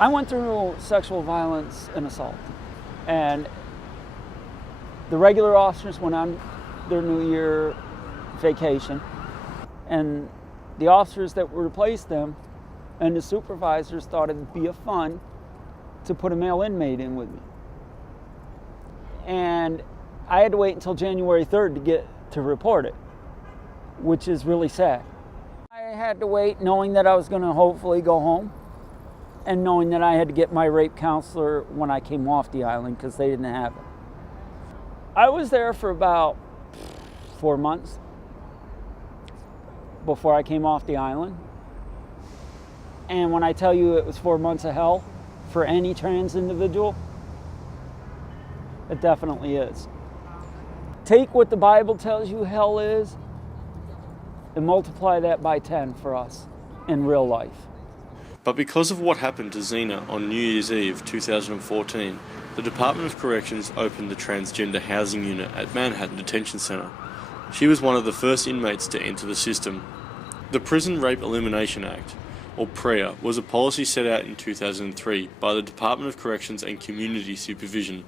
I went through sexual violence and assault, and the regular officers went on their New Year vacation, and the officers that replaced them and the supervisors thought it'd be a fun to put a male inmate in with me. And I had to wait until January 3rd to get to report it, which is really sad. I had to wait knowing that I was going to hopefully go home, and knowing that I had to get my rape counselor when I came off the island because they didn't have it. I was there for about 4 months before I came off the island. And when I tell you it was 4 months of hell for any trans individual, it definitely is. Take what the Bible tells you hell is and multiply that by 10 for us in real life. But because of what happened to Zena on New Year's Eve 2014, the Department of Corrections opened the Transgender Housing Unit at Manhattan Detention Center. She was one of the first inmates to enter the system. The Prison Rape Elimination Act, or PREA, was a policy set out in 2003 by the Department of Corrections and Community Supervision.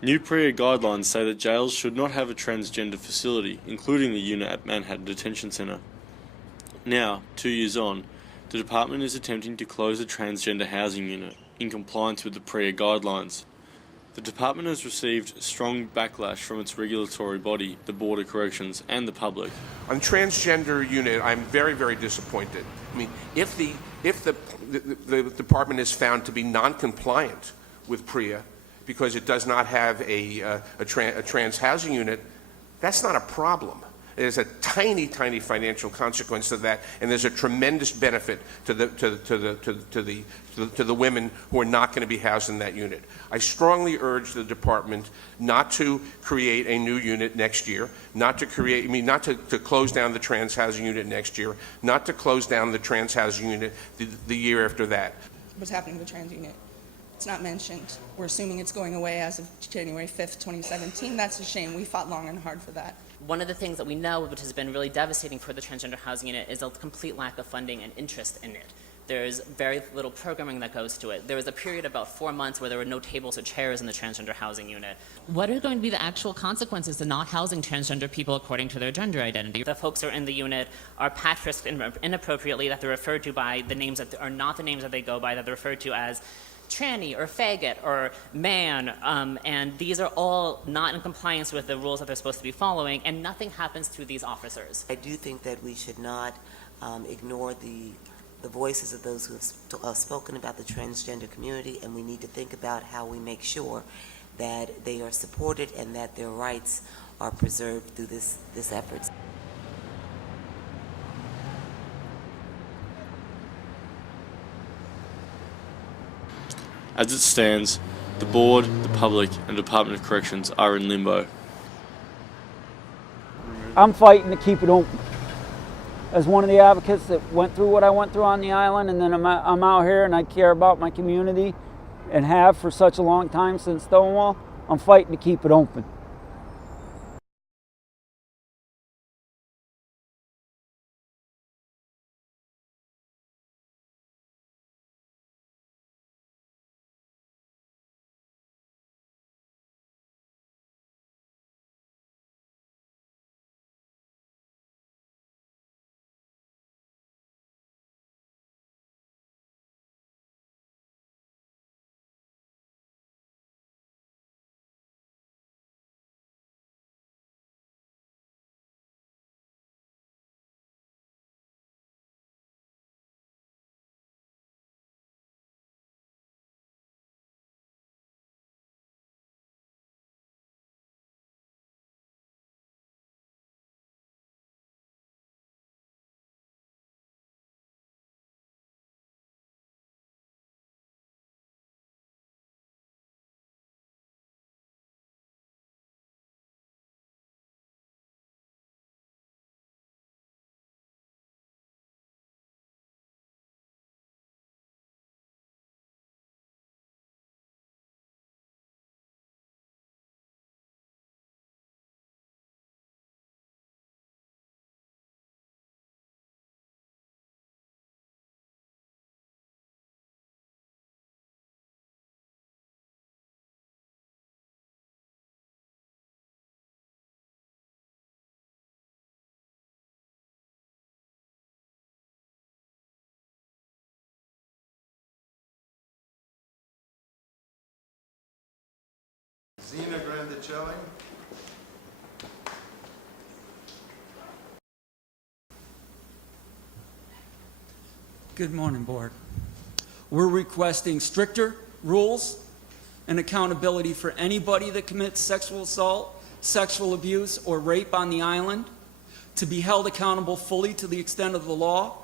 New PREA guidelines say that jails should not have a transgender facility, including the unit at Manhattan Detention Center. Now, 2 years on, the department is attempting to close the transgender housing unit in compliance with the PREA guidelines. The department has received strong backlash from its regulatory body, the Board of Corrections, and the public. On the transgender unit, I'm very, very disappointed. I mean, if the department is found to be non-compliant with PREA because it does not have a trans housing unit, that's not a problem. There's a tiny, tiny financial consequence to that, and there's a tremendous benefit to the women who are not going to be housed in that unit. I strongly urge the department not to create a new unit next year, not to close down the trans housing unit next year, not to close down the trans housing unit the year after that. What's happening to the trans unit? It's not mentioned. We're assuming it's going away as of January 5th, 2017. That's a shame. We fought long and hard for that. One of the things that we know, which has been really devastating for the transgender housing unit, is a complete lack of funding and interest in it. There's very little programming that goes to it. There was a period of about 4 months where there were no tables or chairs in the transgender housing unit. What are going to be the actual consequences to not housing transgender people according to their gender identity? The folks who are in the unit are patched inappropriately, that they're referred to by the names that are not the names that they go by, that they're referred to as tranny or faggot or man, and these are all not in compliance with the rules that they're supposed to be following, and nothing happens to these officers. I do think that we should not ignore the voices of those who have spoken about the transgender community, and we need to think about how we make sure that they are supported and that their rights are preserved through this effort. As it stands, the board, the public, and Department of Corrections are in limbo. I'm fighting to keep it open. As one of the advocates that went through what I went through on the island, and then I'm out here and I care about my community and have for such a long time since Stonewall, I'm fighting to keep it open. Zena Grandicelli. Good morning, Board. We're requesting stricter rules and accountability for anybody that commits sexual assault, sexual abuse, or rape on the island, to be held accountable fully to the extent of the law,